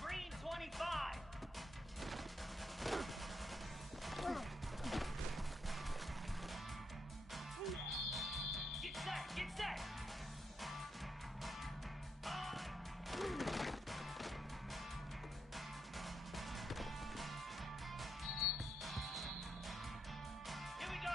Green 25. Get set, get set. Here we go.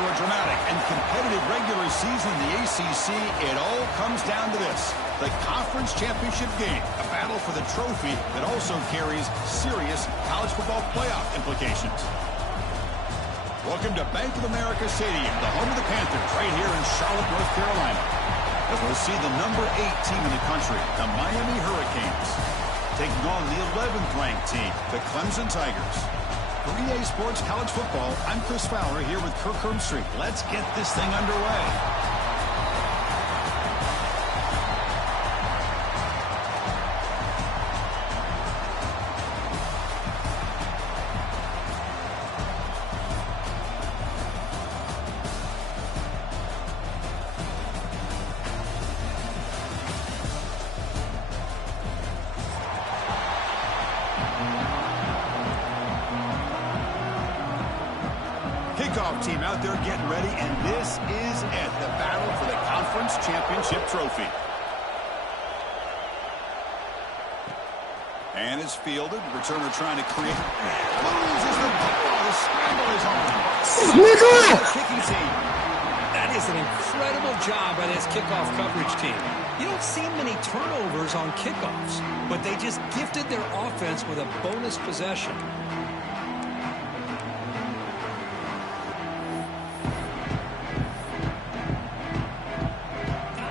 After a dramatic and competitive regular season in the ACC, it all comes down to this: the conference championship game, a battle for the trophy that also carries serious college football playoff implications. Welcome to Bank of America Stadium, the home of the Panthers, right here in Charlotte, North Carolina, as we'll see the number 8 team in the country, the Miami Hurricanes, taking on the 11th ranked team, the Clemson Tigers. For EA Sports College Football, I'm Chris Fowler here with Kirk Herbstreit. Let's get this thing underway. Kickoff team out there getting ready, and this is it, the battle for the conference championship trophy. And it's fielded. Returner trying to create. Loses the ball. The scramble is on. The kicking team. That is an incredible job by this kickoff coverage team. You don't see many turnovers on kickoffs, but they just gifted their offense with a bonus possession.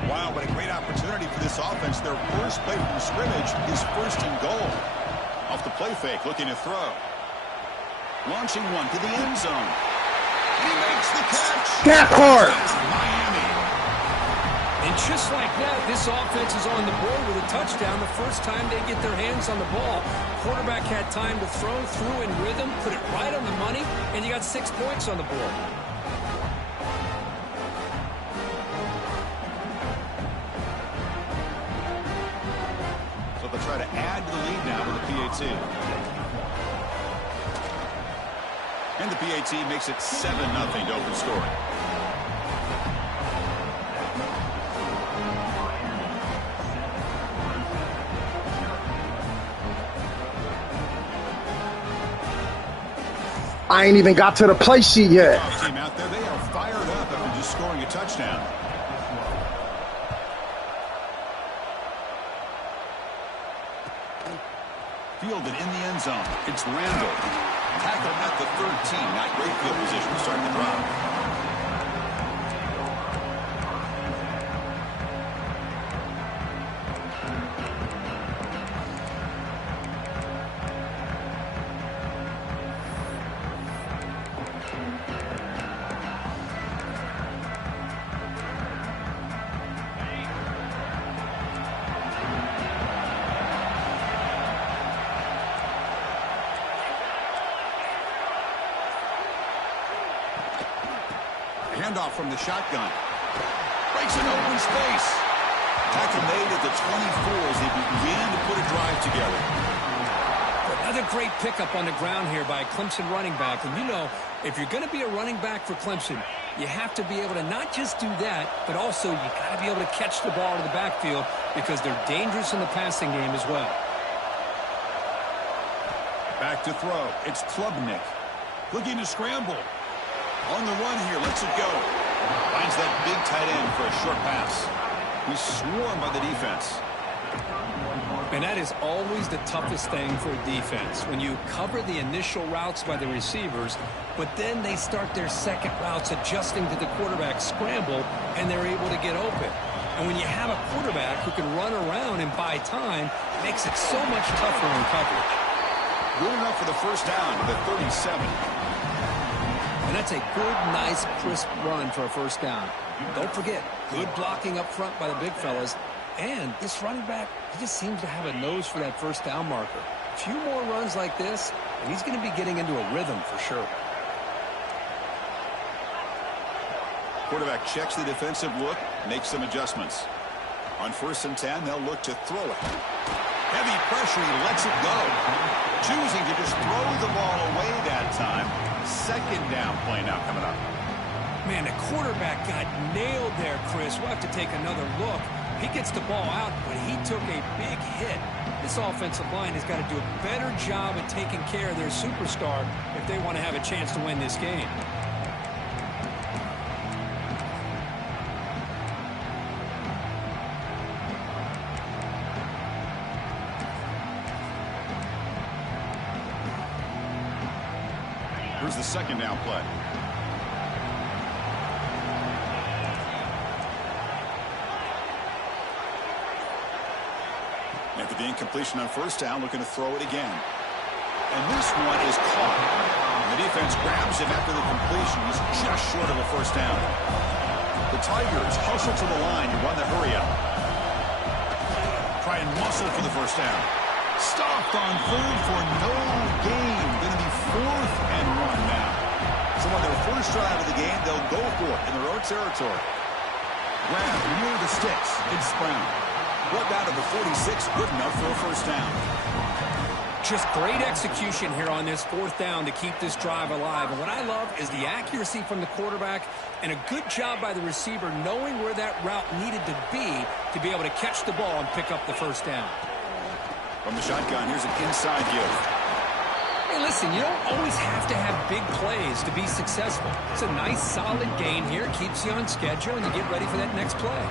Wow, what a great opportunity for this offense. Their first play from scrimmage is first and goal. Off the play fake, looking to throw. Launching one to the end zone. He makes the catch. Gap hard. Miami. And just like that, this offense is on the board with a touchdown the first time they get their hands on the ball. Quarterback had time to throw through in rhythm, put it right on the money, and you got 6 points on the board. Try to add to the lead now with the PAT. And the PAT makes it 7-0 to open scoring. I ain't even got to the play sheet yet. Team out there, they are fired up after just scoring a touchdown. Fielded in the end zone. It's Randall. Tackled at the 13. Not great field position to start the drive. Handoff from the shotgun. Breaks an open space. Tackle made at the 24 as they began to put a drive together. Another great pickup on the ground here by a Clemson running back. And you know, if you're going to be a running back for Clemson, you have to be able to not just do that, but also you got to be able to catch the ball to the backfield because they're dangerous in the passing game as well. Back to throw. It's Klubnik. Looking to scramble. On the run here, lets it go. Finds that big tight end for a short pass. He's swarmed by the defense. And that is always the toughest thing for a defense. When you cover the initial routes by the receivers, but then they start their second routes adjusting to the quarterback scramble, and they're able to get open. And when you have a quarterback who can run around and buy time, it makes it so much tougher in coverage. Good enough for the first down to the 37. And that's a good, nice, crisp run for a first down. Don't forget, good blocking up front by the big fellas. And this running back, he just seems to have a nose for that first down marker. A few more runs like this, and he's going to be getting into a rhythm for sure. Quarterback checks the defensive look, makes some adjustments. On 1st and 10, they'll look to throw it. Heavy pressure, he lets it go. Choosing to just throw the ball away that time. Second down play now coming up. Man, the quarterback got nailed there, Chris. We'll have to take another look. He gets the ball out, but he took a big hit. This offensive line has got to do a better job at taking care of their superstar if they want to have a chance to win this game. Here's the second down play. After the incompletion on first down, looking to throw it again. And this one is caught. The defense grabs him after the completion. He's just short of a first down. The Tigers hustle to the line to run the hurry up. Try and muscle for the first down. Stopped on third for no gain. Going to be 4th and 1 now. So on their first drive of the game, they'll go for it in their own territory. Grab near the sticks. It's Brown. Brought down to the 46, good enough for a first down. Just great execution here on this 4th down to keep this drive alive. And what I love is the accuracy from the quarterback and a good job by the receiver knowing where that route needed to be able to catch the ball and pick up the first down. From the shotgun, here's an inside give. Hey, listen, you don't always have to have big plays to be successful. It's a nice, solid gain here. Keeps you on schedule, and you get ready for that next play.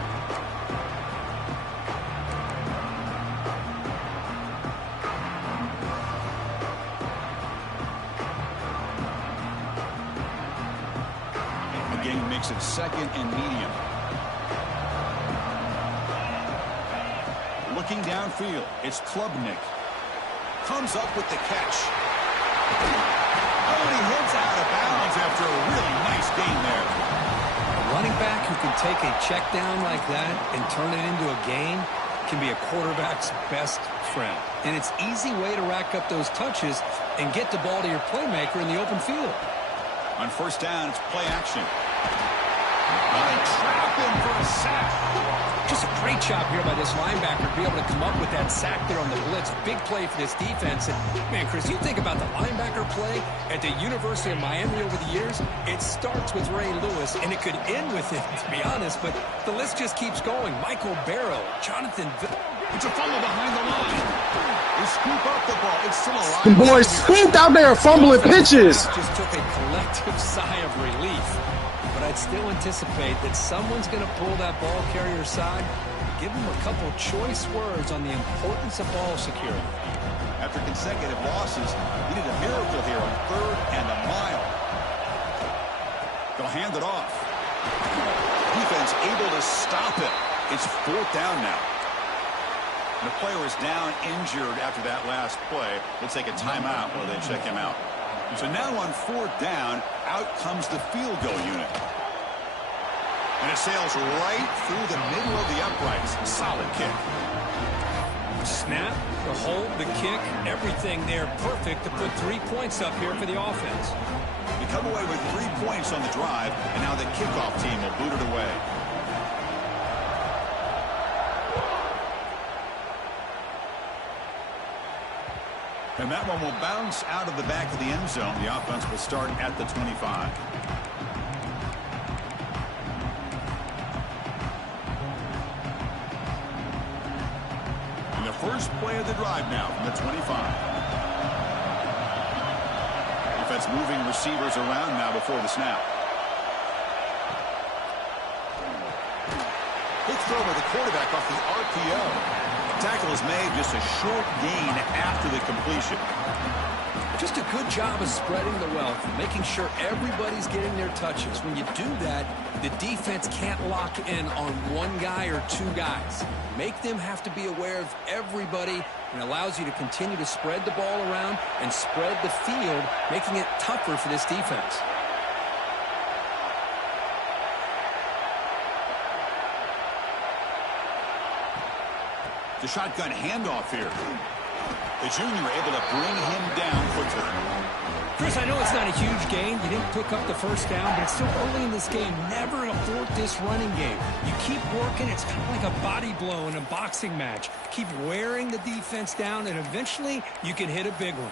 Again, makes it 2nd and medium. Looking downfield, it's Klubnik. Comes up with the catch. Oh, and he heads out of bounds after a really nice gain there. A running back who can take a check down like that and turn it into a gain can be a quarterback's best friend. And it's an easy way to rack up those touches and get the ball to your playmaker in the open field. On first down, it's play action. They trap him for a sack. Just a great job here by this linebacker to be able to come up with that sack there on the blitz. Big play for this defense. And, man, Chris, you think about the linebacker play at the University of Miami over the years, it starts with Ray Lewis, and it could end with it, to be honest. But the list just keeps going. Michael Barrow, Jonathan. It's a fumble behind the line. They scoop up the ball. It's still alive. Them boys scooped out there fumbling pitches. Just took a collective sigh of relief. But I'd still anticipate that someone's going to pull that ball carrier side, give them a couple choice words on the importance of ball security. After consecutive losses, he did a miracle here on 3rd and a mile. They'll hand it off. Defense able to stop it. It's 4th down now. The player is down injured after that last play. We'll take a timeout while they check him out. So now on 4th down, out comes the field goal unit. And it sails right through the middle of the uprights. Solid kick. Snap, the hold, the kick, everything there perfect to put 3 points up here for the offense. They come away with 3 points on the drive, and now the kickoff team will boot it away. And that one will bounce out of the back of the end zone. The offense will start at the 25. And the first play of the drive now from the 25. Defense moving receivers around now before the snap. Quick throw by the quarterback off the RPO. Tackle is made, just a short gain after the completion. Just a good job of spreading the wealth, making sure everybody's getting their touches. When you do that, the defense can't lock in on one guy or 2 guys. Make them have to be aware of everybody, and allows you to continue to spread the ball around and spread the field, making it tougher for this defense. The shotgun handoff here. The junior able to bring him down quickly. Chris, I know it's not a huge gain. You didn't pick up the first down, but it's still early in this game. Never abort this running game. You keep working. It's kind of like a body blow in a boxing match. Keep wearing the defense down, and eventually you can hit a big one.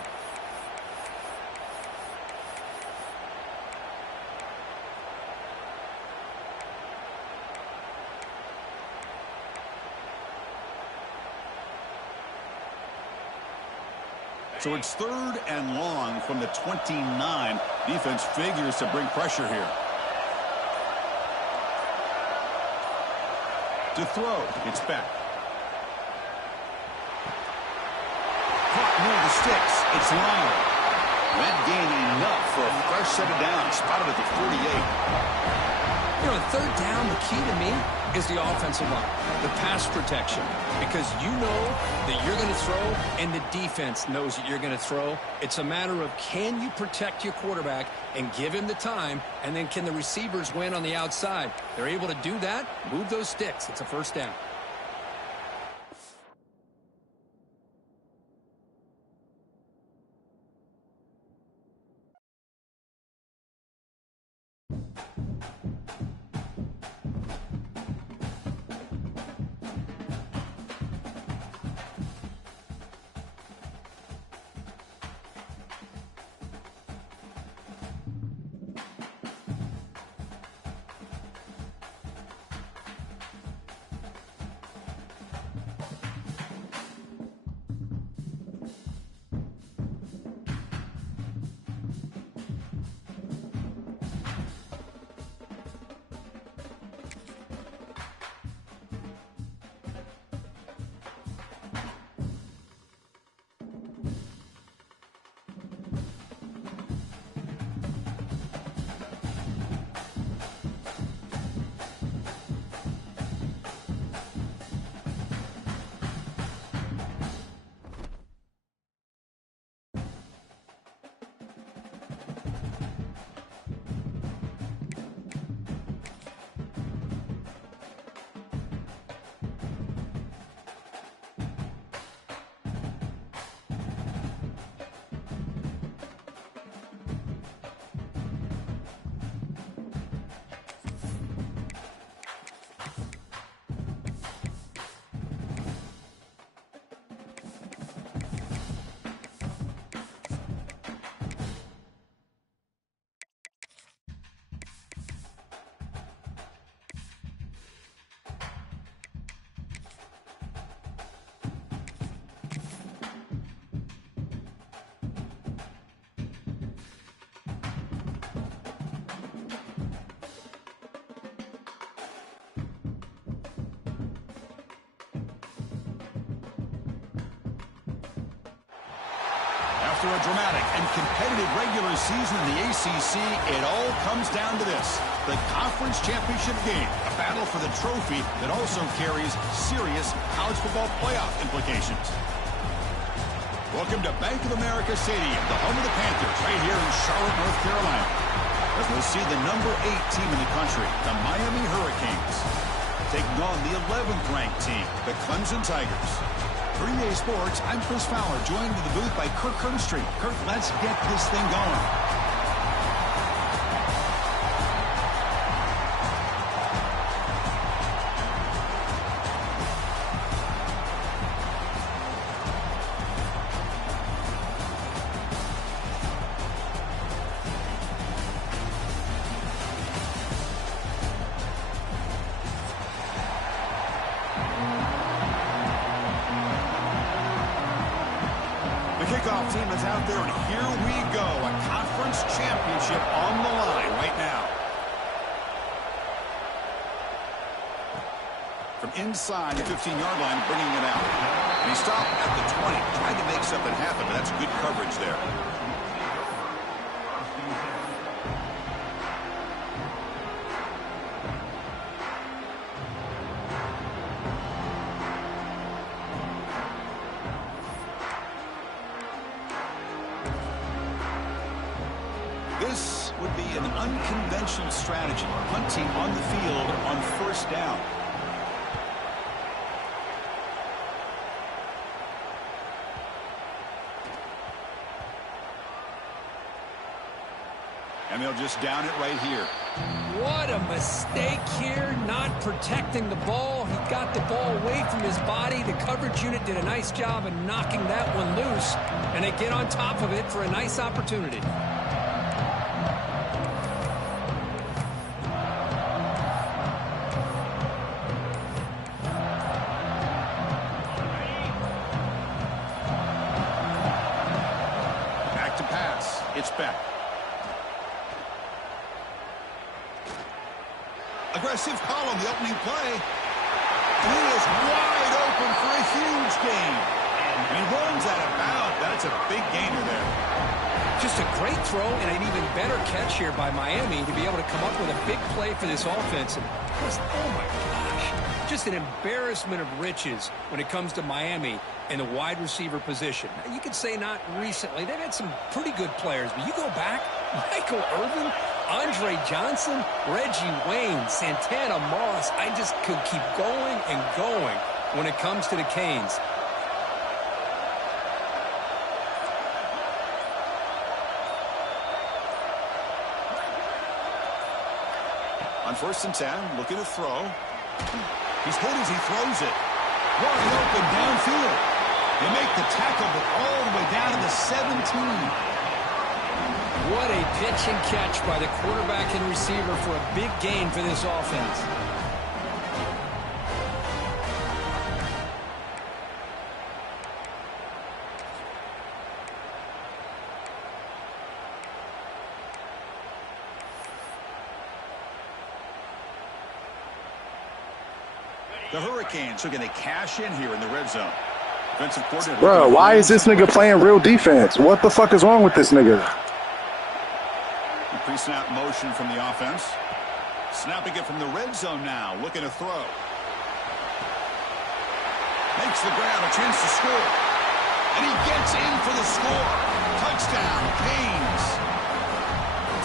So it's 3rd and long from the 29. Defense figures to bring pressure here. To throw, it's back. Caught near the sticks. It's Lyle. That gain enough for a fresh set of downs, spotted at the 48. You know, third down, the key to me is the offensive line, the pass protection, because you know that you're going to throw and the defense knows that you're going to throw. It's a matter of can you protect your quarterback and give him the time, and then can the receivers win on the outside? They're able to do that, move those sticks. It's a first down. After a dramatic and competitive regular season in the ACC, it all comes down to this: the conference championship game, a battle for the trophy that also carries serious college football playoff implications. Welcome to Bank of America Stadium, the home of the Panthers, right here in Charlotte, North Carolina, as we'll see the number 8 team in the country, the Miami Hurricanes, taking on the 11th ranked team, the Clemson Tigers. Green Day Sports, I'm Chris Fowler, joined in the booth by Kirk Herbstreit. Kirk, let's get this thing going. Kickoff team is out there, and here we go. A conference championship on the line right now. From inside the 15-yard line, bringing it out. And he stopped at the 20. Tried to make something happen, but that's good coverage there. This would be an unconventional strategy, punting on the field on first down. And they'll just down it right here. What a mistake here, not protecting the ball. He got the ball away from his body. The coverage unit did a nice job of knocking that one loose, and they get on top of it for a nice opportunity. Back to pass. It's back. Aggressive call on the opening play. And he is wide open for a huge gain. And he runs out of bounds. That's a big gainer there. Just a great throw and an even better catch here by Miami to be able to come up with a big play for this offense. And just, oh my gosh, just an embarrassment of riches when it comes to Miami and the wide receiver position. Now, you could say not recently. They've had some pretty good players, but you go back, Michael Irvin, Andre Johnson, Reggie Wayne, Santana Moss. I just could keep going and going when it comes to the Canes. On 1st and 10, looking to throw. He's hit as he throws it. Wide open downfield. They make the tackle, but all the way down to the 17. What a pitch and catch by the quarterback and receiver for a big gain for this offense. The Hurricanes are going to cash in here in the red zone. Defensive coordinator. Bro, why is this nigga playing real defense? What the fuck is wrong with this nigga? Pre-snap motion from the offense. Snapping it from the red zone now. Looking to throw. Makes the grab, a chance to score. And he gets in for the score. Touchdown, Canes.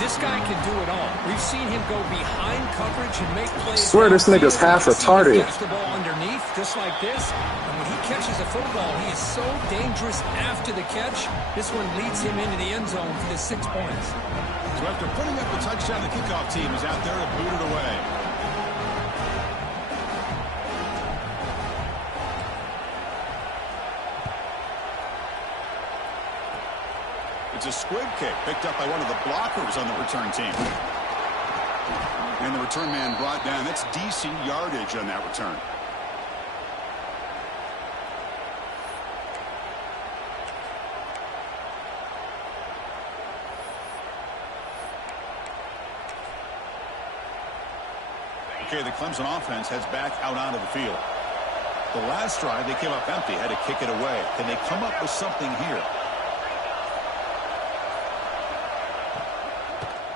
This guy can do it all. We've seen him go behind coverage and make plays. I swear this nigga's half retarded. He catch the ball underneath, just like this. And when he catches a football, he is so dangerous after the catch. This one leads him into the end zone for the 6 points. So after putting up the touchdown, the kickoff team is out there to boot it away. It's a squib kick picked up by one of the blockers on the return team. And the return man brought down. That's decent yardage on that return. Okay, the Clemson offense heads back out onto the field. The last drive, they came up empty, had to kick it away. Can they come up with something here?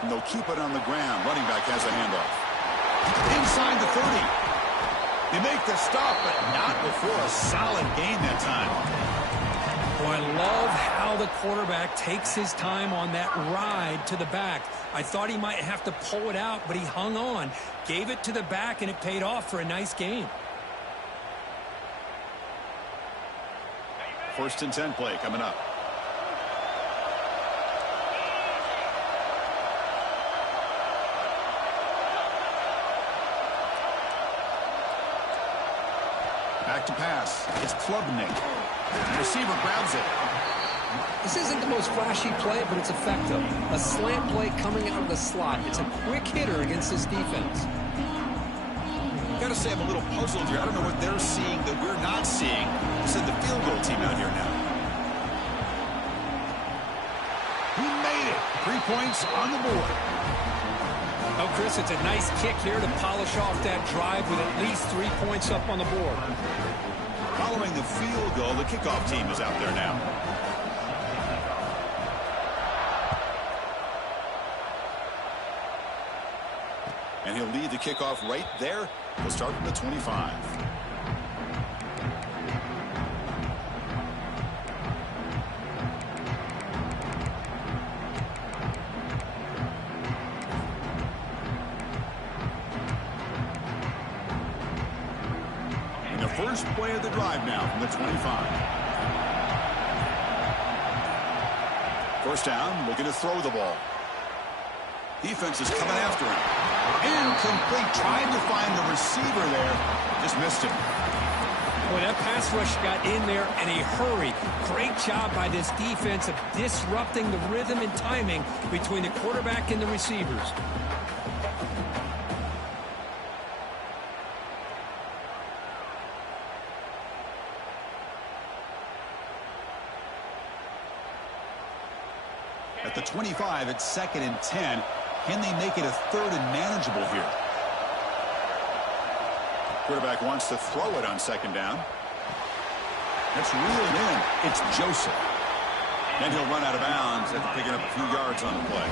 And they'll keep it on the ground. Running back has a handoff. Inside the 30. They make the stop, but not before a solid gain that time. Well, I love how the quarterback takes his time on that ride to the back. I thought he might have to pull it out, but he hung on, gave it to the back, and it paid off for a nice gain. 1st and 10 play coming up. Back to pass. It's Klubnik. The receiver grabs it. This isn't the most flashy play, but it's effective. A slant play coming out of the slot. It's a quick hitter against this defense. Got to say I'm a little puzzled here. I don't know what they're seeing that we're not seeing. They send the field goal team out here now. He made it. 3 points on the board. Oh, Chris, it's a nice kick here to polish off that drive with at least 3 points up on the board. Following the field goal, the kickoff team is out there now. And he'll lead the kickoff right there. We'll start from the 25. And the first play of the drive now from the 25. First down, looking to throw the ball. Defense is coming after him. Incomplete, trying to find the receiver there. Just missed him. Boy, that pass rush got in there in a hurry. Great job by this defense of disrupting the rhythm and timing between the quarterback and the receivers. At the 25, it's 2nd and 10. Can they make it a 3rd and manageable here? Quarterback wants to throw it on 2nd down. That's reeled in. It's Joseph. Then he'll run out of bounds after picking up a few yards on the play.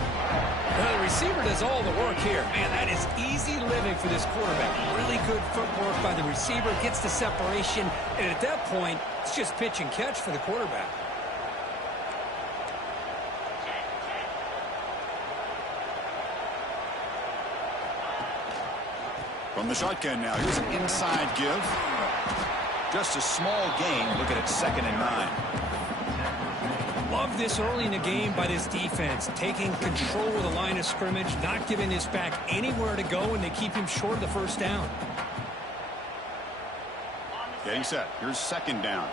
Well, the receiver does all the work here. Man, that is easy living for this quarterback. Really good footwork by the receiver, gets the separation, and at that point, it's just pitch and catch for the quarterback. From the shotgun now, here's an inside give. Just a small gain, looking at 2nd and 9. Love this early in the game by this defense, taking control of the line of scrimmage, not giving this back anywhere to go, and they keep him short of the first down. Getting set. Here's 2nd down.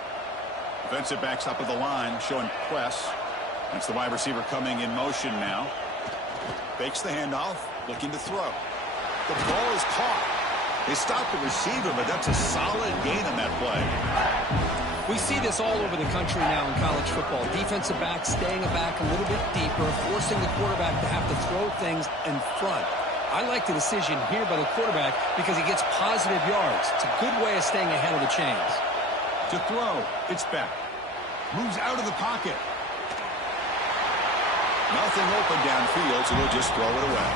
Defensive backs up at the line, showing press. That's the wide receiver coming in motion now. Fakes the handoff, looking to throw. The ball is caught. They stopped the receiver, but that's a solid gain on that play. We see this all over the country now in college football. Defensive backs staying back a little bit deeper, forcing the quarterback to have to throw things in front. I like the decision here by the quarterback because he gets positive yards. It's a good way of staying ahead of the chains. To throw, it's back. Moves out of the pocket. Nothing open downfield, so they'll just throw it away.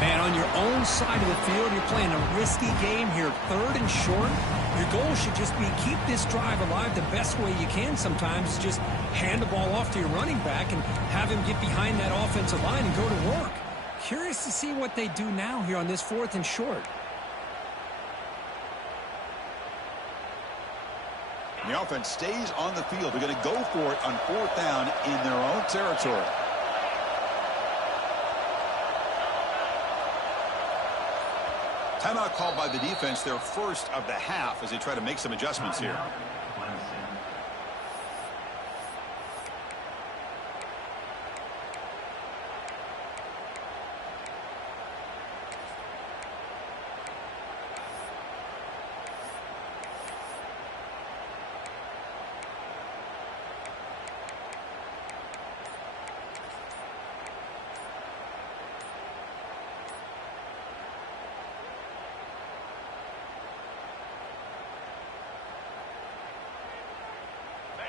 Man, on your own side of the field, you're playing a risky game here. 3rd and short. Your goal should just be keep this drive alive the best way you can sometimes. Just hand the ball off to your running back and have him get behind that offensive line and go to work. Curious to see what they do now here on this 4th and short. The offense stays on the field. They're going to go for it on 4th down in their own territory. Timeout called by the defense, their first of the half, as they try to make some adjustments here.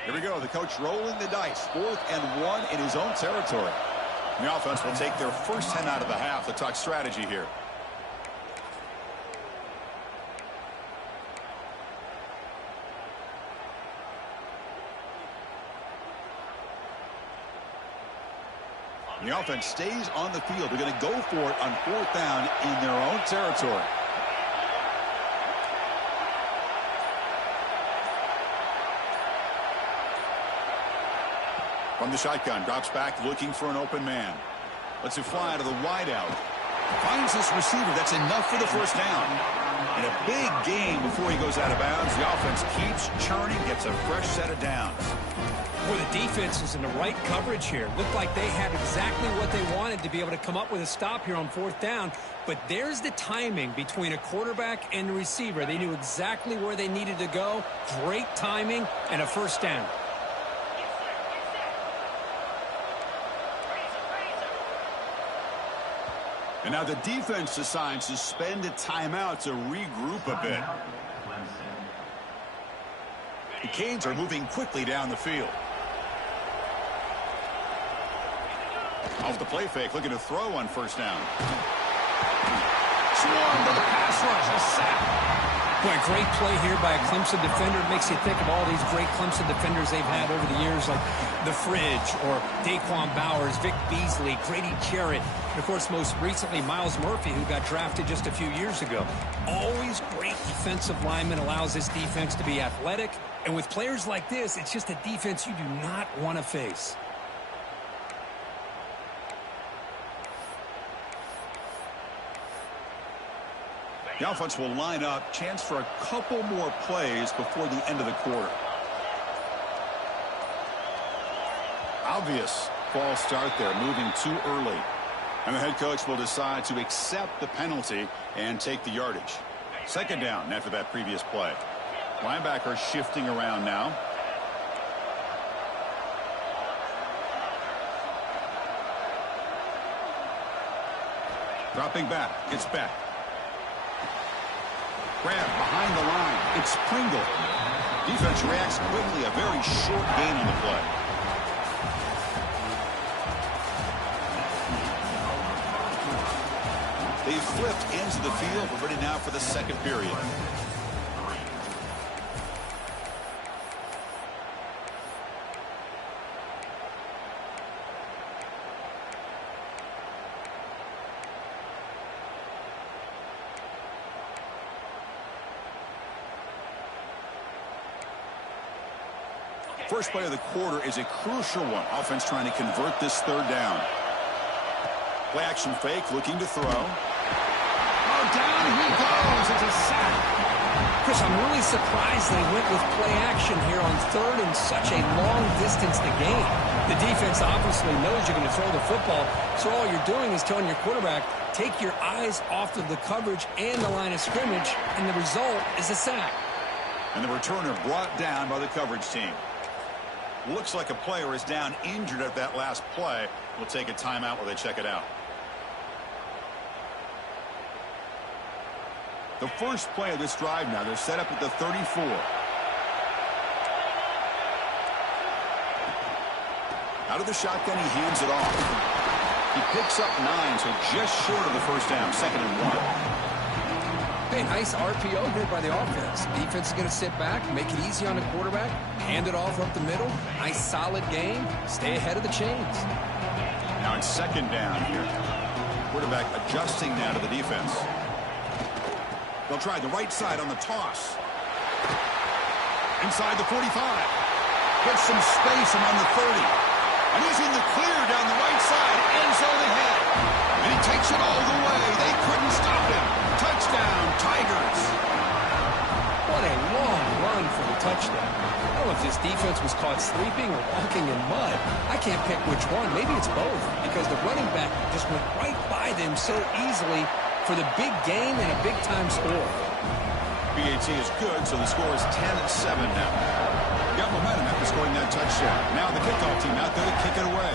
Here we go. The coach rolling the dice. 4th and 1 in his own territory. The offense will take their first 10 out of the half to talk strategy here. The offense stays on the field. They're going to go for it on 4th down in their own territory. From the shotgun, drops back, looking for an open man. Lets it fly to the wideout. Finds this receiver. That's enough for the first down. And a big gain before he goes out of bounds. The offense keeps churning, gets a fresh set of downs. Well, the defense is in the right coverage here. Looked like they had exactly what they wanted to be able to come up with a stop here on 4th down. But there's the timing between a quarterback and the receiver. They knew exactly where they needed to go. Great timing and a first down. And now the defense decides to spend a timeout to regroup a bit. The Canes are moving quickly down the field. Off the play fake, looking to throw on 1st down. Swarmed to the pass rush, a sack. Boy, great play here by a Clemson defender. It makes you think of all these great Clemson defenders they've had over the years, like The Fridge or Daquan Bowers, Vic Beasley, Grady Jarrett, and, of course, most recently, Myles Murphy, who got drafted just a few years ago. Always great defensive lineman, allows this defense to be athletic. And with players like this, it's just a defense you do not want to face. The offense will line up, chance for a couple more plays before the end of the quarter. Obvious false start there, moving too early. And the head coach will decide to accept the penalty and take the yardage. 2nd down after that previous play. Linebacker shifting around now. Dropping back, it's back. Grab behind the line. It's Pringle. Defense reacts quickly. A very short gain on the play. They've flipped into the field. We're ready now for the second period. First play of the quarter is a crucial one. Offense trying to convert this third down. Play action fake, looking to throw. Oh, down he goes. It's a sack. Chris, I'm really surprised they went with play action here on third and such a long distance to gain. The defense obviously knows you're going to throw the football, so all you're doing is telling your quarterback, take your eyes off of the coverage and the line of scrimmage, and the result is a sack. And the returner brought down by the coverage team. Looks like a player is down injured at that last play. We'll take a timeout while they check it out. The first play of this drive now, they're set up at the 34. Out of the shotgun, he hands it off. He picks up 9, so just short of the first down, 2nd and 1. Hey, nice RPO here by the offense. Defense is going to sit back, make it easy on the quarterback, hand it off up the middle. Nice solid game. Stay ahead of the chains. Now it's 2nd down here. Quarterback adjusting now to the defense. They'll try the right side on the toss. Inside the 45. Gets some space around the 30. And he's in the clear down the right side. End zone ahead. And he takes it all the way. They couldn't stop him. Touchdown, Tigers. What a long run for the touchdown. I don't know if this defense was caught sleeping or walking in mud. I can't pick which one. Maybe it's both, because the running back just went right by them so easily for the big gain and a big-time score. BAT is good, so the score is 10-7 now. Got momentum after scoring that touchdown. Now the kickoff team out there to kick it away.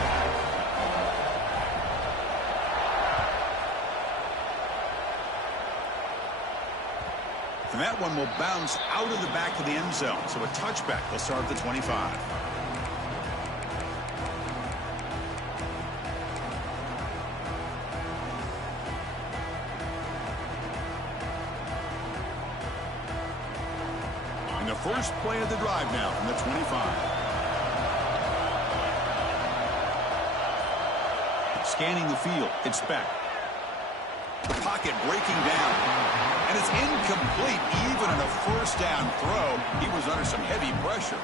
And that one will bounce out of the back of the end zone. So a touchback. They'll start at the 25. And the first play of the drive now from the 25. Scanning the field. It's back. The pocket breaking down. And it's incomplete. Even in a first down throw, he was under some heavy pressure.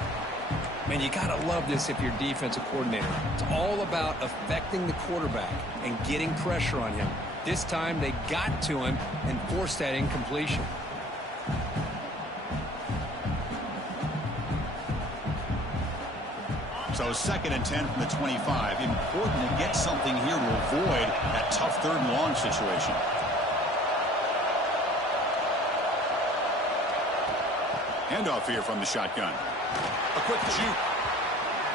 Man, you got to love this if you're defensive coordinator. It's all about affecting the quarterback and getting pressure on him. This time they got to him and forced that incompletion. So 2nd and 10 from the 25. Important to get something here to avoid that tough 3rd and long situation. Handoff here from the shotgun. A quick juke.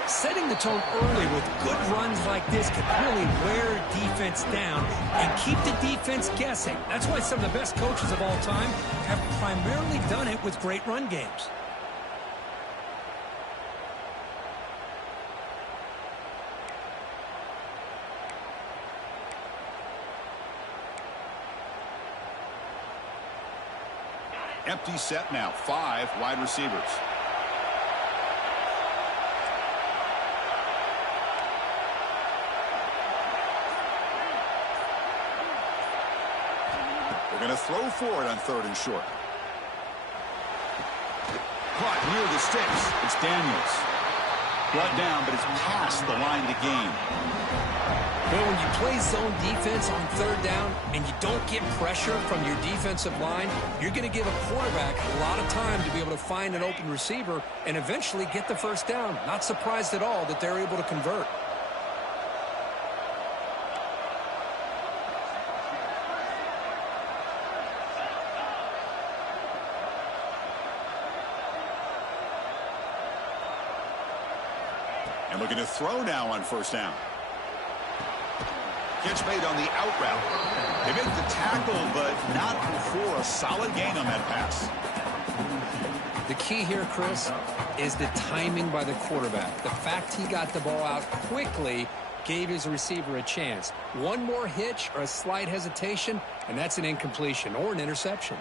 Setting the tone early with good runs like this can really wear defense down and keep the defense guessing. That's why some of the best coaches of all time have primarily done it with great run games. Empty set now. 5 wide receivers. They're going to throw for it on 3rd and short. Caught near the sticks. It's Daniels. Brought down, but it's past the line to gain. Well, when you play zone defense on 3rd down and you don't get pressure from your defensive line, you're going to give a quarterback a lot of time to be able to find an open receiver and eventually get the first down. Not surprised at all that they're able to convert. And looking to throw now on 1st down. Catch made on the out route. They make the tackle, but not before a solid gain on that pass. The key here, Chris, is the timing by the quarterback. The fact he got the ball out quickly gave his receiver a chance. One more hitch or a slight hesitation, and that's an incompletion or an interception.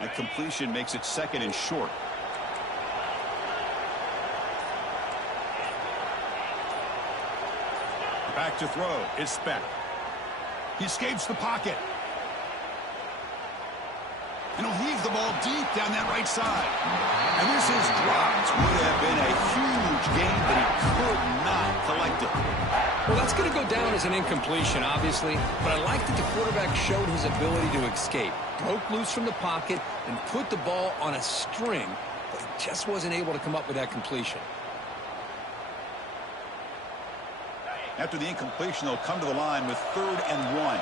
A completion makes it 2nd and short. Back to throw. It's Speck. He escapes the pocket. And he'll heave the ball deep down that right side. And this is dropped. Would have been a huge gain, but he could not collect it. Well, that's going to go down as an incompletion, obviously. But I like that the quarterback showed his ability to escape. Broke loose from the pocket and put the ball on a string. But he just wasn't able to come up with that completion. After the incompletion, they'll come to the line with 3rd and 1.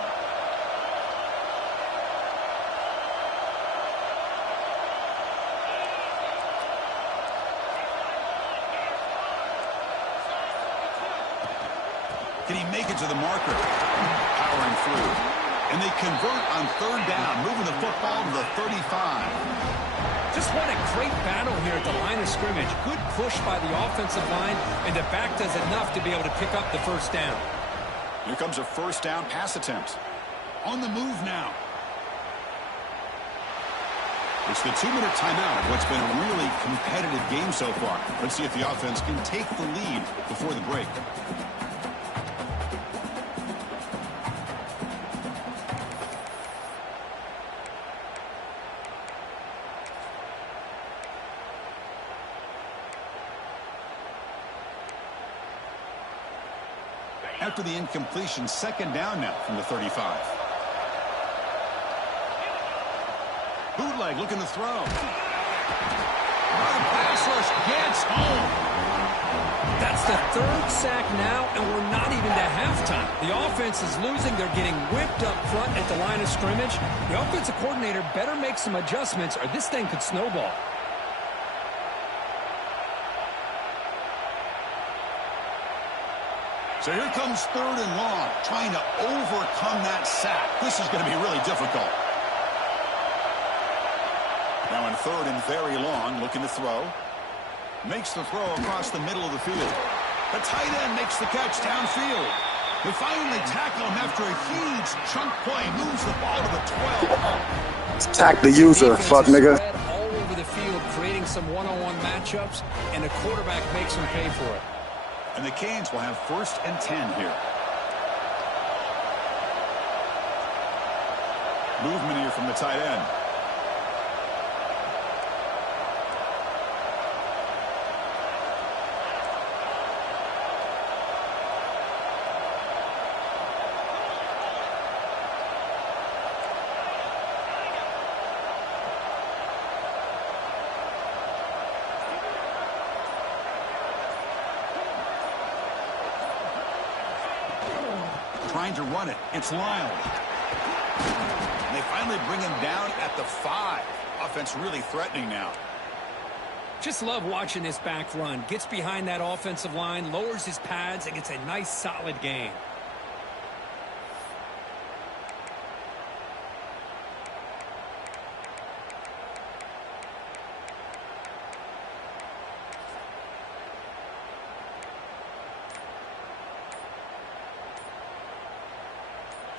Can he make it to the marker? Powering through. And they convert on 3rd down, moving the football to the 35. Just what a great battle here at the line of scrimmage. Good push by the offensive line, and the back does enough to be able to pick up the 1st down. Here comes a 1st down pass attempt. On the move now. It's the 2-minute timeout of what's been a really competitive game so far. Let's see if the offense can take the lead before the break. After the incompletion, 2nd down now from the 35. Bootleg looking to throw. The pass rush gets home. That's the 3rd sack now, and we're not even to halftime. The offense is losing. They're getting whipped up front at the line of scrimmage. The offensive coordinator better make some adjustments, or this thing could snowball. So here comes 3rd and long, trying to overcome that sack. This is going to be really difficult. Now in 3rd and very long, looking to throw. Makes the throw across the middle of the field. The tight end makes the catch downfield. They finally tackle him after a huge chunk play. Moves the ball to the 12. Attack the user, fuck nigga. All over the field, creating some one-on-one matchups, and the quarterback makes him pay for it. And the Canes will have 1st and 10 here. Movement here from the tight end. Trying to run it. It's Lyle. And they finally bring him down at the 5. Offense really threatening now. Just love watching this back run. Gets behind that offensive line, lowers his pads, and gets a nice solid gain.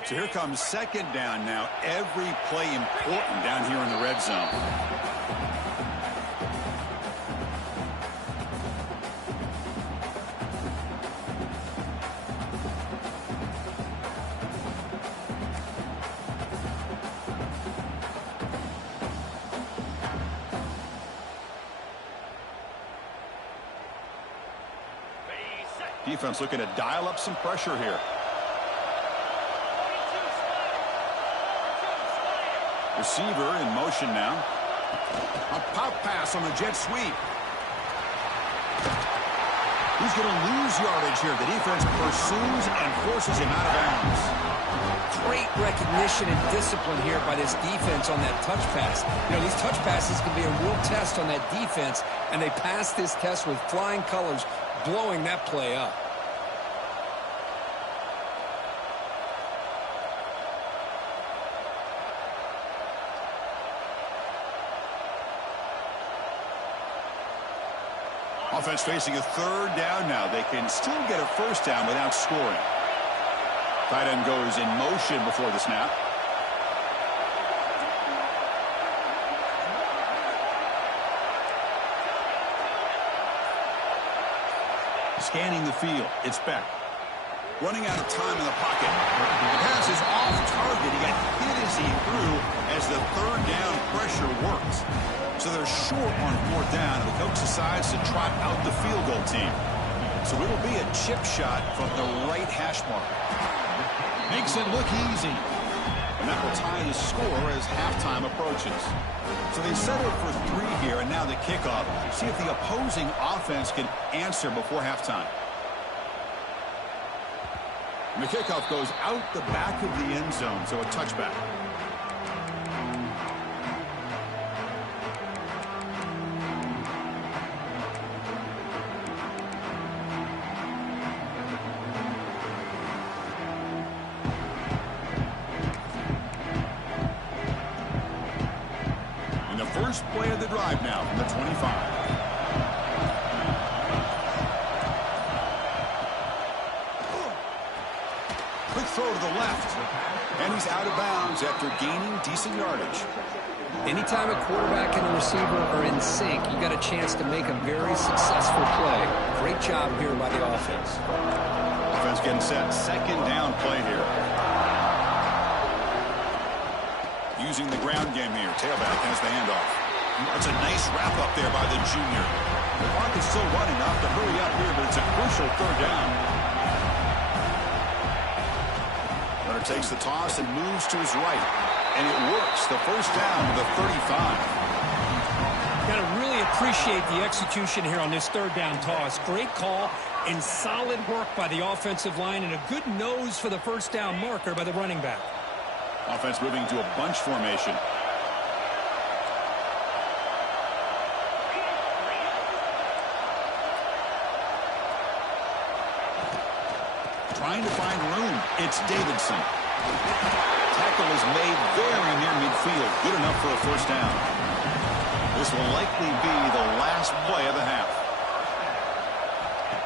So here comes 2nd down now. Every play important down here in the red zone. Defense looking to dial up some pressure here. Receiver in motion now. A pop pass on the jet sweep. He's going to lose yardage here. The defense pursues and forces him out of bounds. Great recognition and discipline here by this defense on that touch pass. You know, these touch passes can be a real test on that defense, and they passed this test with flying colors, blowing that play up. Offense facing a third down now. They can still get a first down without scoring. Tight end goes in motion before the snap. Scanning the field. It's Beck. Running out of time in the pocket. The pass is off target. He got hit as he threw as the third down pressure works. So they're short on fourth down, and the coach decides to trot out the field goal team. So it'll be a chip shot from the right hash mark. Makes it look easy. And that will tie the score as halftime approaches. So they settled for 3 here, and now the kickoff. See if the opposing offense can answer before halftime. And the kickoff goes out the back of the end zone, so a touchback. And the first play of the drive now from the 25. Throw to the left, and he's out of bounds after gaining decent yardage. Anytime a quarterback and a receiver are in sync, you got a chance to make a very successful play. Great job here by the offense. Offense getting set. Second down play here. Using the ground game here. Tailback has the handoff. That's a nice wrap up there by the junior. The clock is still running. Off to hurry up here, but it's a crucial third down. Takes the toss and moves to his right. And it works. The first down to the 35. Got to really appreciate the execution here on this third down toss. Great call and solid work by the offensive line and a good nose for the first down marker by the running back. Offense moving to a bunch formation. Trying to find room. It's Davidson. Tackle is made very near midfield. Good enough for a first down. This will likely be the last play of the half.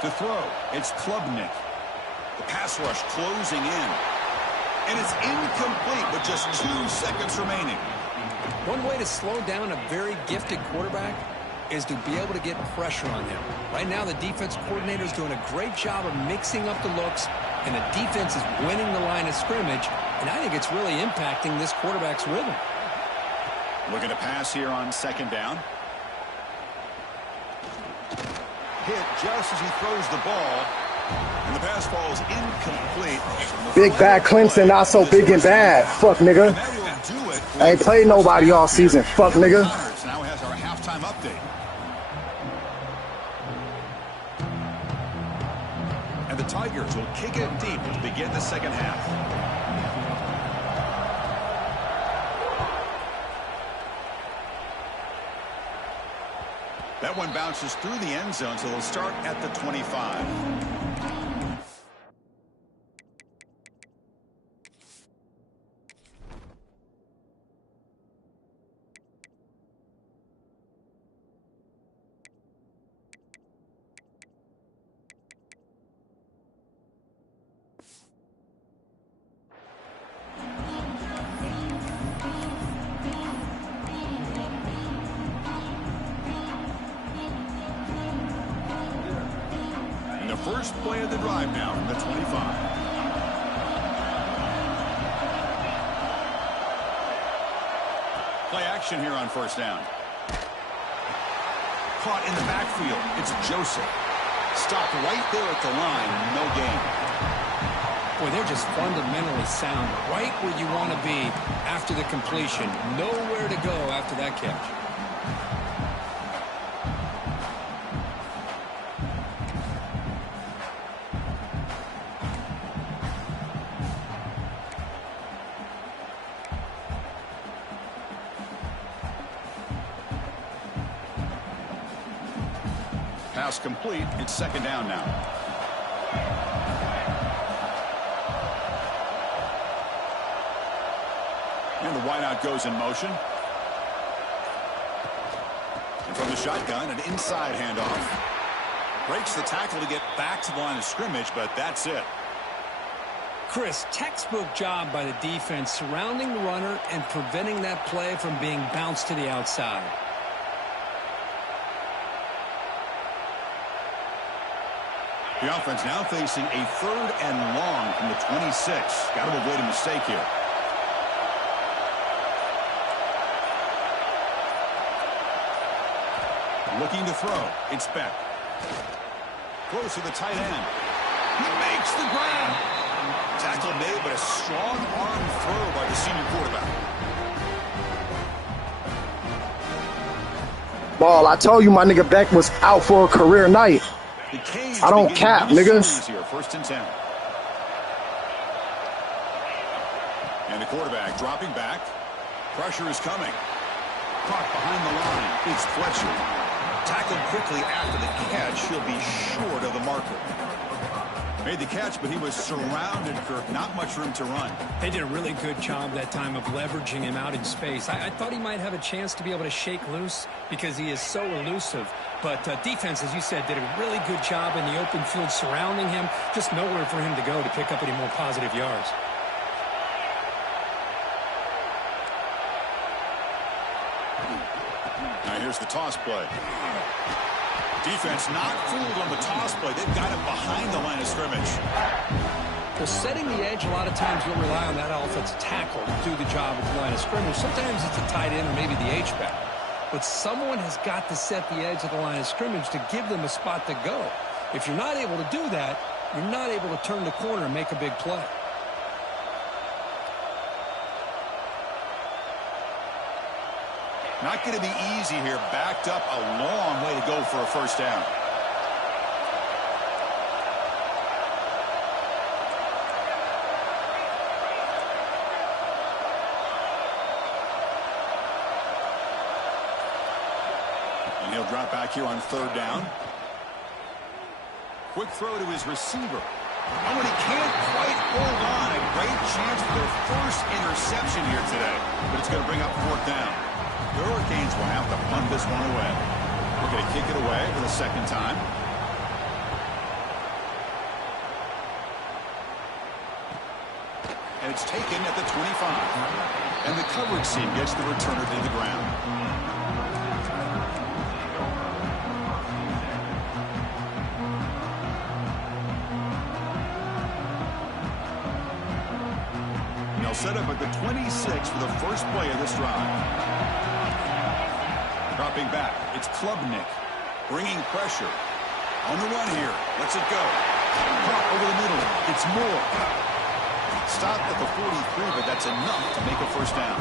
To throw, it's Klubnik. The pass rush closing in. And it's incomplete with just 2 seconds remaining. One way to slow down a very gifted quarterback is to be able to get pressure on him. Right now, the defense coordinator is doing a great job of mixing up the looks, and the defense is winning the line of scrimmage, and I think it's really impacting this quarterback's rhythm. Looking to pass here on second down. Hit just as he throws the ball, and the pass falls incomplete. Big bad Clemson, not so big and bad. Fuck, nigga. I ain't played nobody all season. Fuck, nigga. Now has our halftime update. And the Tigers will kick it deep to begin the second half. That one bounces through the end zone, so they'll start at the 25. First play of the drive now from the 25. Play action here on first down. Caught in the backfield. It's Joseph. Stopped right there at the line. No gain. Boy, they're just fundamentally sound. Right where you want to be after the completion. Nowhere to go after that catch. Pass complete. It's second down now. And the wideout goes in motion. And from the shotgun, an inside handoff. Breaks the tackle to get back to the line of scrimmage, but that's it. Chris, textbook job by the defense surrounding the runner and preventing that play from being bounced to the outside. The offense now facing a 3rd and long from the 26. Got to avoid a mistake here. Looking to throw. It's Beck. Throws to the tight end. He makes the grab. Tackle made, but a strong arm throw by the senior quarterback. Ball, I told you my nigga Beck was out for a career night. I don't cap, niggas. Here, 1st and 10. And the quarterback dropping back. Pressure is coming. Caught behind the line. It's Fletcher. Tackled quickly after the catch. He'll be short of the marker. Made the catch, but he was surrounded, Kirk. Not much room to run. They did a really good job that time of leveraging him out in space. I thought he might have a chance to be able to shake loose because he is so elusive. But defense, as you said, did a really good job in the open field surrounding him. Just nowhere for him to go to pick up any more positive yards. Now here's the toss play. Defense not fooled on the toss play. They've got him behind the line of scrimmage. Well, setting the edge, a lot of times you'll rely on that offensive tackle to do the job at the line of scrimmage. Sometimes it's a tight end or maybe the H-back. But someone has got to set the edge of the line of scrimmage to give them a spot to go. If you're not able to do that, you're not able to turn the corner and make a big play. Not going to be easy here. Backed up a long way to go for a 1st down. And he'll drop back here on 3rd down. Quick throw to his receiver. Oh, and he can't quite hold on. A great chance for their 1st interception here today. But it's going to bring up 4th down. The Hurricanes will have to punt this one away. They're going to kick it away for the 2nd time. And it's taken at the 25. And the coverage team gets the returner to the ground. They'll set up at the 26 for the 1st play of this drive. Dropping back, it's Klubnik, bringing pressure. On the run here, lets it go. Caught over the middle, it's Moore. Stopped at the 43, but that's enough to make a 1st down.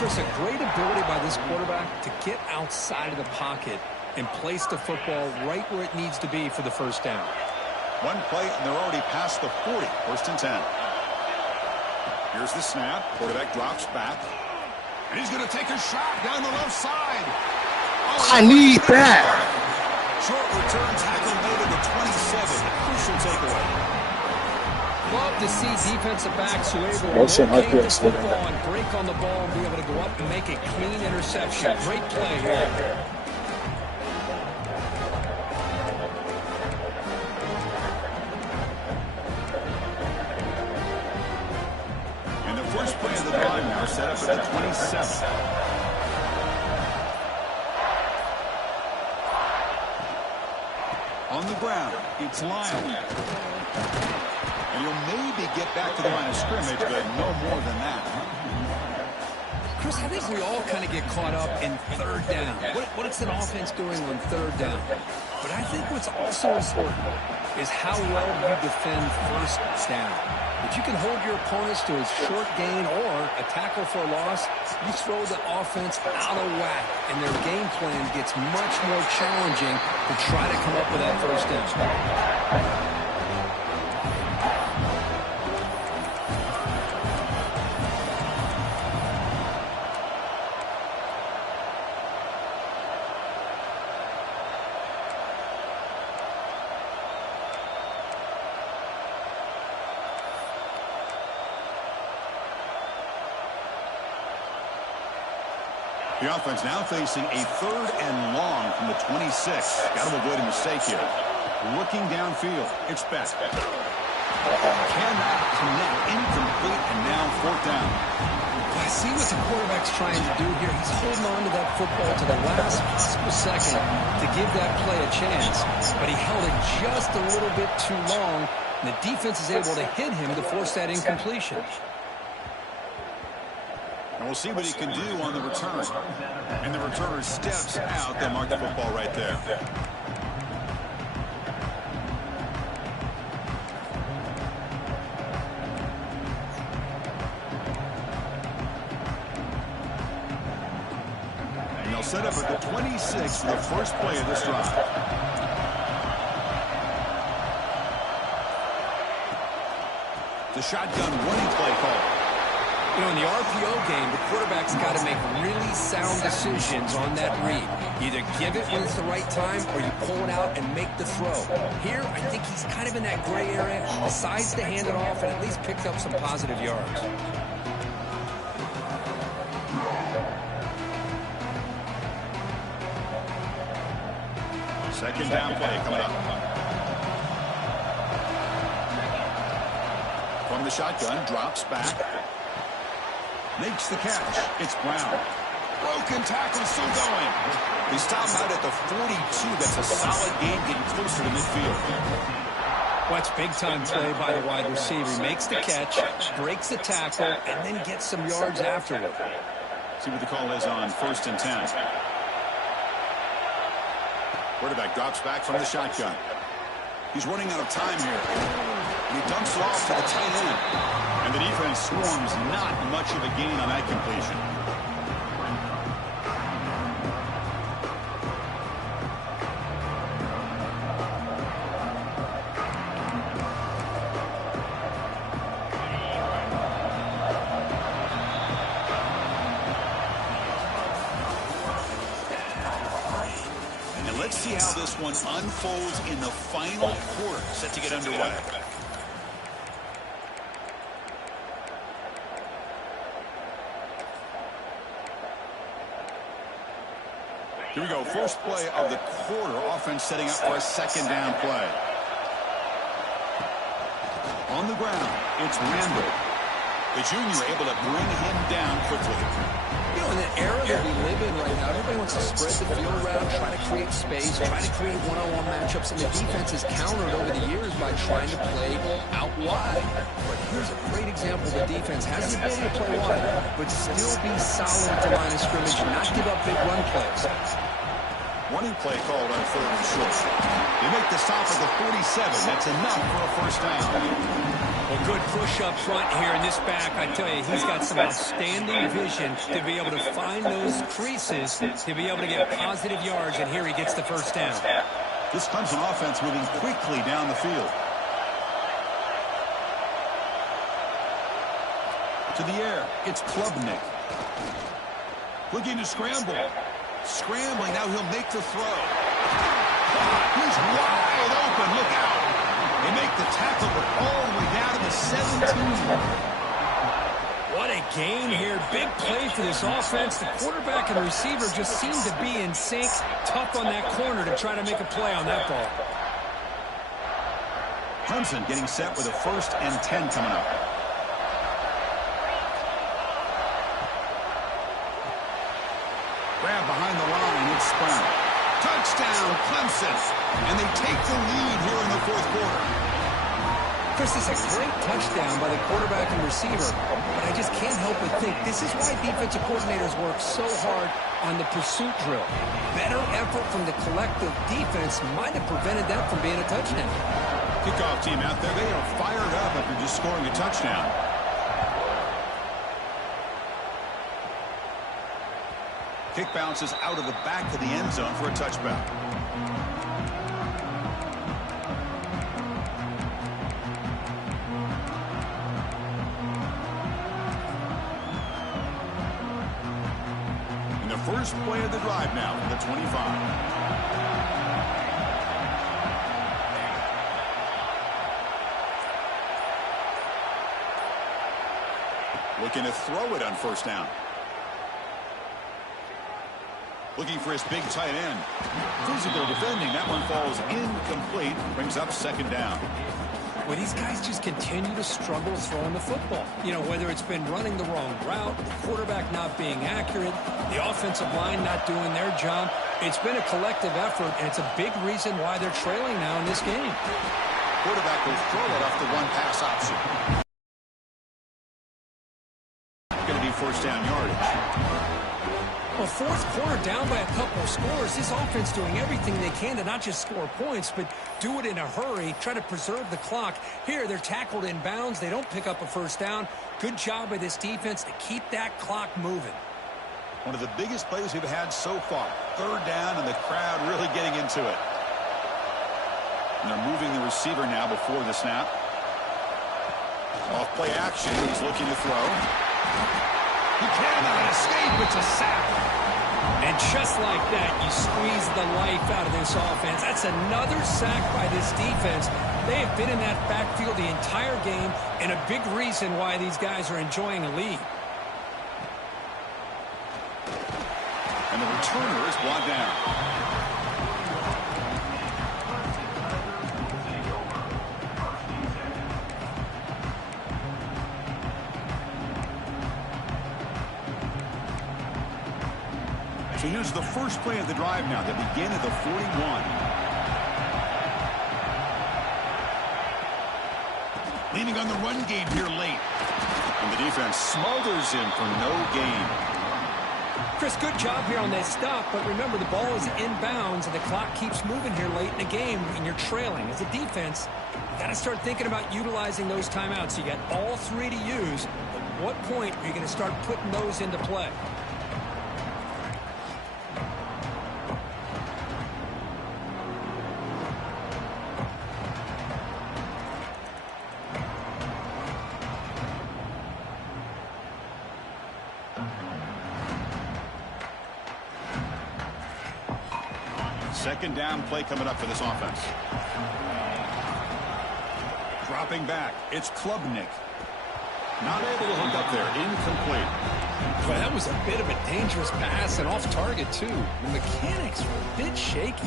Chris, a great ability by this quarterback to get outside of the pocket and place the football right where it needs to be for the 1st down. One play, and they're already past the 40, 1st and 10. Here's the snap, quarterback drops back. And he's going to take a shot down the left side. Oh, I need that. Short return tackle made at the 27. Crucial takeaway. Love to see defensive backs who are able to locate the football and break on the ball and be able to go up and make a clean interception. Great play here. Play of the drive now set up at the 27. On the ground, it's Lyle. And he'll maybe get back to the line of scrimmage, but no more than that. Chris, I think we all kind of get caught up in 3rd down. What is an offense doing on 3rd down? But I think what's also important is how well you defend 1st down. If you can hold your opponents to a short gain or a tackle for a loss, you throw the offense out of whack, and their game plan gets much more challenging to try to come up with that 1st down. The offense now facing a 3rd and long from the 26. Got to avoid a mistake here. Looking downfield. It's Beck. Cannot connect. Incomplete, and now 4th down. I see what the quarterback's trying to do here. He's holding on to that football to the last possible second to give that play a chance. But he held it just a little bit too long, and the defense is able to hit him to force that incompletion. And we'll see what he can do on the return. And the returner steps out. They'll mark the football right there. And they'll set up at the 26 for the first play of this drive. The shotgun running play call. You know, in the RPO game, the quarterback's got to make really sound decisions on that read. Either give it when it's the right time or you pull it out and make the throw. Here, I think he's kind of in that gray area, decides to hand it off and at least picked up some positive yards. Second down play coming up. From the shotgun, drops back. Makes the catch. It's Brown. Broken tackle, still going. They stop out at the 42. That's a solid game, getting closer to midfield. Watch big-time play by the wide receiver. He makes the catch, breaks the tackle, and then gets some yards afterward. See what the call is on 1st and 10. Quarterback drops back from the shotgun. He's running out of time here. And he dumps it off to the tight end. And the defense swarms, not much of a gain on that completion. And let's see how this one unfolds in the final quarter, set to get underway. Here we go, first play of the quarter. Offense setting up for a second down play. On the ground, it's Randall. The junior able to bring him down quickly. You know, in the era that we live in right now, everybody wants to spread the field around, try to create space, try to create one-on-one matchups, and the defense has countered over the years by trying to play out wide. But here's a great example. The defense has the ability to play wide, but still be solid at the line of scrimmage and not give up big run plays. Running play called on 3rd and short. They make the stop at the 47. That's enough for a first down. Well, good push up front here in this back. I tell you, he's got some outstanding vision to be able to find those creases, to be able to get positive yards, and here he gets the first down. This Clemson offense moving quickly down the field. To the air, it's Klubnik. Looking to scramble. Scrambling, now he'll make the throw. He's wide open, look out. They make the tackle, but all the way down to the 17. What a gain here. Big play for this offense. The quarterback and receiver just seem to be in sync. Tough on that corner to try to make a play on that ball. Clemson getting set with a 1st and 10 coming up. Grab behind the line, it's Brown. Touchdown, Clemson. And they take the lead here in the 4th quarter. Chris, this is a great touchdown by the quarterback and receiver, but I just can't help but think this is why defensive coordinators work so hard on the pursuit drill. Better effort from the collective defense might have prevented that from being a touchdown. Kickoff team out there, they are fired up after just scoring a touchdown. Kick bounces out of the back of the end zone for a touchback. And the first play of the drive now from the 25. Looking to throw it on 1st down. Looking for his big tight end. Physical defending. That one falls incomplete. Brings up second down. Well, these guys just continue to struggle throwing the football. You know, whether it's been running the wrong route, the quarterback not being accurate, the offensive line not doing their job. It's been a collective effort, and it's a big reason why they're trailing now in this game. Quarterback will throw it off the one-pass option. Going to be first down yardage. Well, fourth quarter down by a couple of scores. This offense doing everything they can to not just score points, but do it in a hurry, try to preserve the clock. Here, they're tackled in bounds. They don't pick up a first down. Good job by this defense to keep that clock moving. One of the biggest plays we've had so far. Third down, and the crowd really getting into it. And they're moving the receiver now before the snap. Off play action. He's looking to throw. He cannot escape. It's a sack. And just like that, you squeeze the life out of this offense. That's another sack by this defense. They have been in that backfield the entire game, and a big reason why these guys are enjoying a lead. And the returner is brought down. So here's the first play of the drive now. They begin at the 41. Leaning on the run game here late. And the defense smothers him for no gain. Chris, good job here on that stop, but remember the ball is inbounds and the clock keeps moving here late in the game and you're trailing. As a defense, you got to start thinking about utilizing those timeouts. You got all three to use. At what point are you going to start putting those into play? Second down play coming up for this offense. Dropping back. It's Klubnik. Not able to hook up there. Incomplete. Well, that was a bit of a dangerous pass and off target, too. The mechanics were a bit shaky.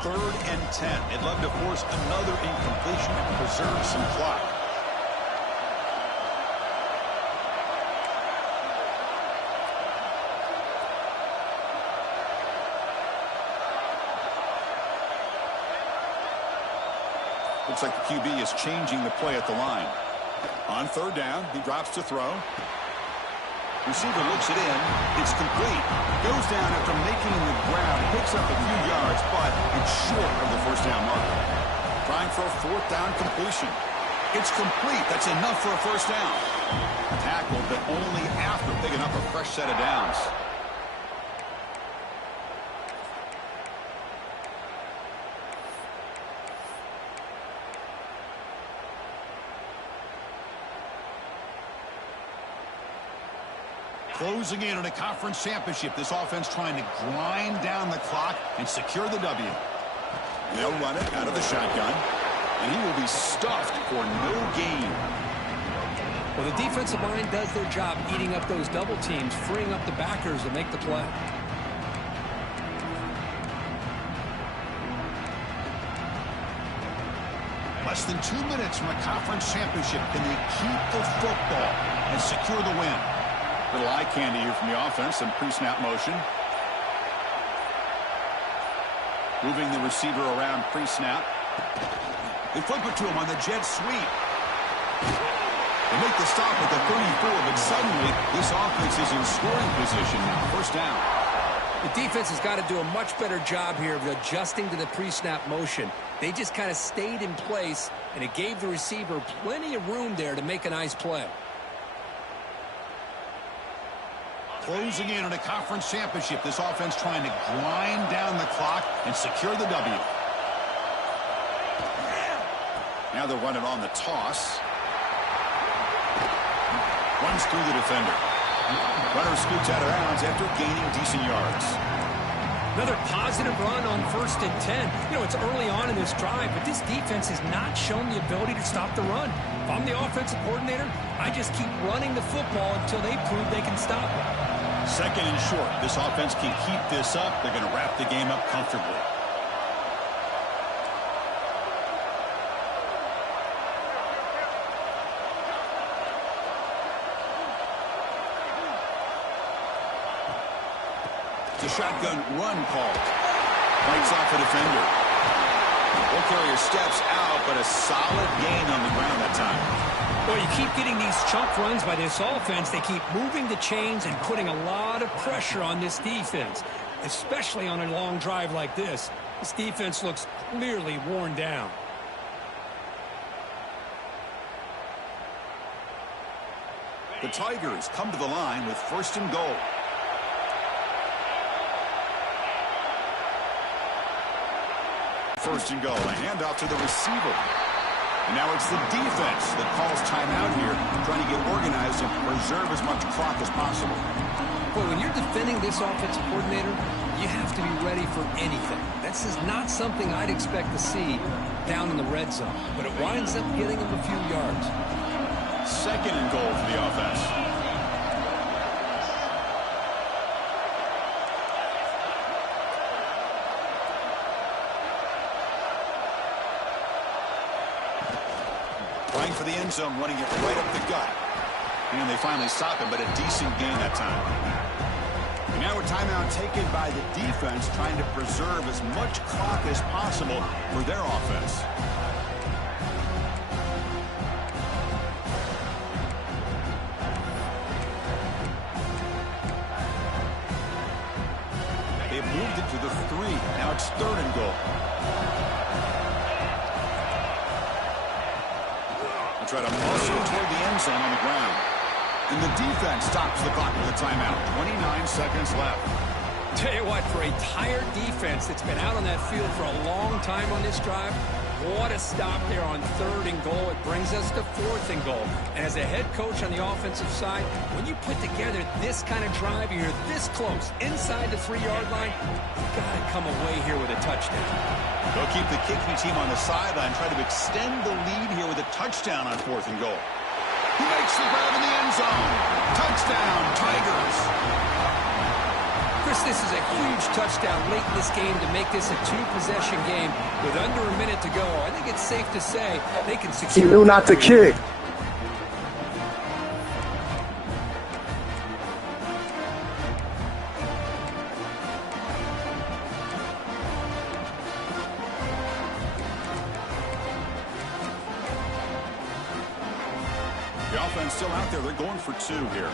Third and 10. They'd love to force another incompletion and preserve some clock. Looks like the QB is changing the play at the line. On third down, he drops to throw. Receiver looks it in. It's complete. Goes down after making the grab. Picks up a few yards, but it's short of the first down marker. Trying for a fourth down completion. It's complete. That's enough for a first down. Tackled, but only after picking up a fresh set of downs. Closing in on a conference championship. This offense trying to grind down the clock and secure the W. They'll run it out of the shotgun. And he will be stuffed for no gain. Well, the defensive line does their job eating up those double teams, freeing up the backers to make the play. Less than 2 minutes from a conference championship. Can they keep the football and secure the win? Little eye candy here from the offense and pre-snap motion. Moving the receiver around pre-snap. They flip it to him on the jet sweep. They make the stop at the 34, but suddenly this offense is in scoring position now. First down. The defense has got to do a much better job here of adjusting to the pre-snap motion. They just kind of stayed in place, and it gave the receiver plenty of room there to make a nice play. Closing in on a conference championship. This offense trying to grind down the clock and secure the W. Now they'll run it on the toss. Runs through the defender. Runner scoots out of bounds after gaining decent yards. Another positive run on 1st and 10. You know, it's early on in this drive, but this defense has not shown the ability to stop the run. If I'm the offensive coordinator, I just keep running the football until they prove they can stop it. 2nd and short. This offense can keep this up. They're going to wrap the game up comfortably. The shotgun run called. Fights off a defender. Ball carrier steps out, but a solid gain on the ground that time. Well, you keep getting these chunk runs by this offense. They keep moving the chains and putting a lot of pressure on this defense, especially on a long drive like this. This defense looks clearly worn down. The Tigers come to the line with 1st and goal. First and goal. A handoff to the receiver. And now it's the defense that calls timeout here, trying to get organized and preserve as much clock as possible. Boy, when you're defending this offensive coordinator, you have to be ready for anything. This is not something I'd expect to see down in the red zone, but it winds up getting them a few yards. 2nd and goal for the offense. Trying for the end zone, running it right up the gut. And they finally stop him, but a decent gain that time. And now a timeout taken by the defense, trying to preserve as much clock as possible for their offense. They've moved it to the 3. Now it's 3rd and goal. Try to muscle toward the end zone on the ground. And the defense stops the clock with a timeout. 29 seconds left. Tell you what, for a tired defense that's been out on that field for a long time on this drive, what a stop there on 3rd and goal. It brings us to 4th and goal. And as a head coach on the offensive side, when you put together this kind of drive, you're this close inside the 3-yard line, you've got to come away here with a touchdown. They'll keep the kicking team on the sideline, try to extend the lead here with a touchdown on 4th and goal. He makes the grab in the end zone. Touchdown, Tigers. Chris, this is a huge touchdown late in this game to make this a 2-possession game with under a minute to go. I think it's safe to say they can secure. He knew not to kick. The offense still out there. They're going for 2 here.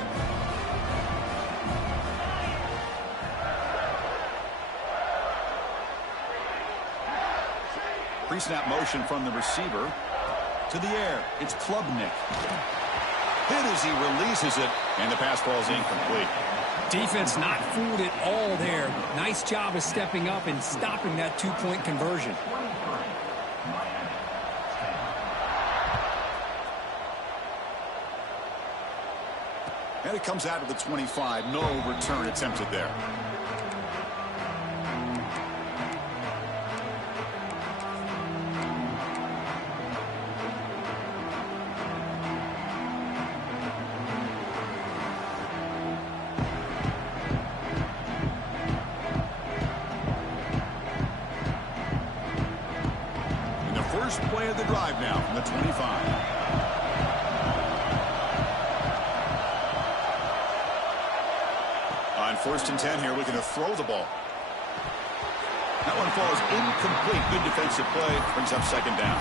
Pre-snap motion from the receiver to the air. It's Klubnik. Hit as he releases it, and the pass ball is incomplete. Defense not fooled at all there. Nice job of stepping up and stopping that 2-point conversion. And it comes out to the 25. No return attempted there. And the first play of the drive now from the 25. On 1st and 10 here, looking to throw the ball. That one falls incomplete. Good defensive play. Brings up 2nd down.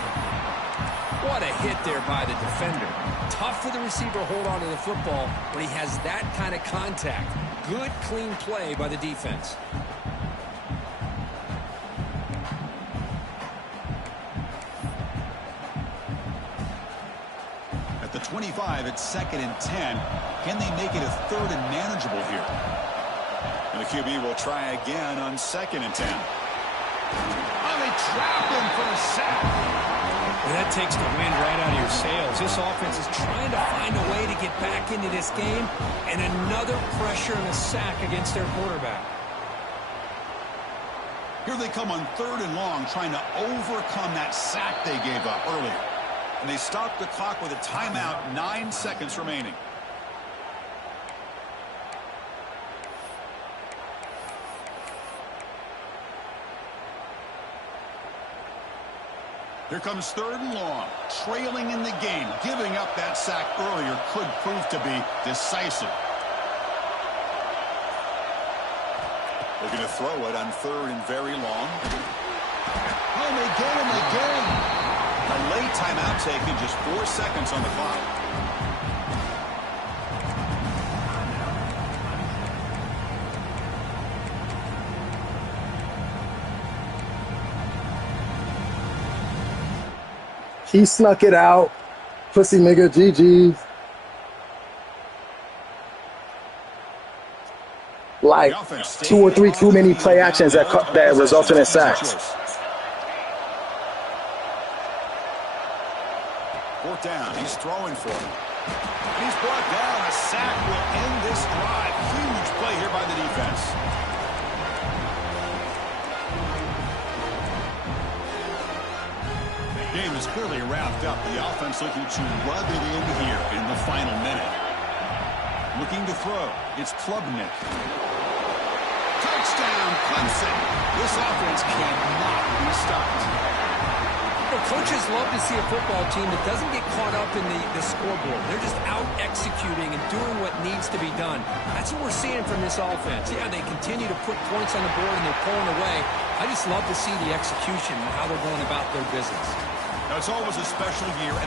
What a hit there by the defender. Tough for the receiver to hold on to the football when he has that kind of contact. Good, clean play by the defense. At the 25, it's 2nd and 10. Can they make it a 3rd and manageable here? And the QB will try again on 2nd and 10. Oh, they trap him for a sack. Well, that takes the wind right out of your sails. This offense is trying to find a way to get back into this game, and another pressure and a sack against their quarterback. Here they come on 3rd and long, trying to overcome that sack they gave up earlier. And they stop the clock with a timeout, 9 seconds remaining. Here comes 3rd and long, trailing in the game. Giving up that sack earlier could prove to be decisive. Looking to throw it on 3rd and very long. Oh, they get him again. A late timeout taken, just 4 seconds on the clock. He snuck it out. Pussy nigga, GG's. Like 2 or 3 too many play actions that resulted in sacks. 4th down, he's throwing for it. He's brought down. A sack will end this drive. Huge play here by the defense. The game is clearly wrapped up. The offense looking to rub it in here in the final minute. Looking to throw. It's Klubnik. Touchdown, Clemson. This offense cannot be stopped. Well, coaches love to see a football team that doesn't get caught up in the scoreboard. They're just out executing and doing what needs to be done. That's what we're seeing from this offense. Yeah, they continue to put points on the board and they're pulling away. I just love to see the execution and how they're going about their business. Now, it's always a special year. And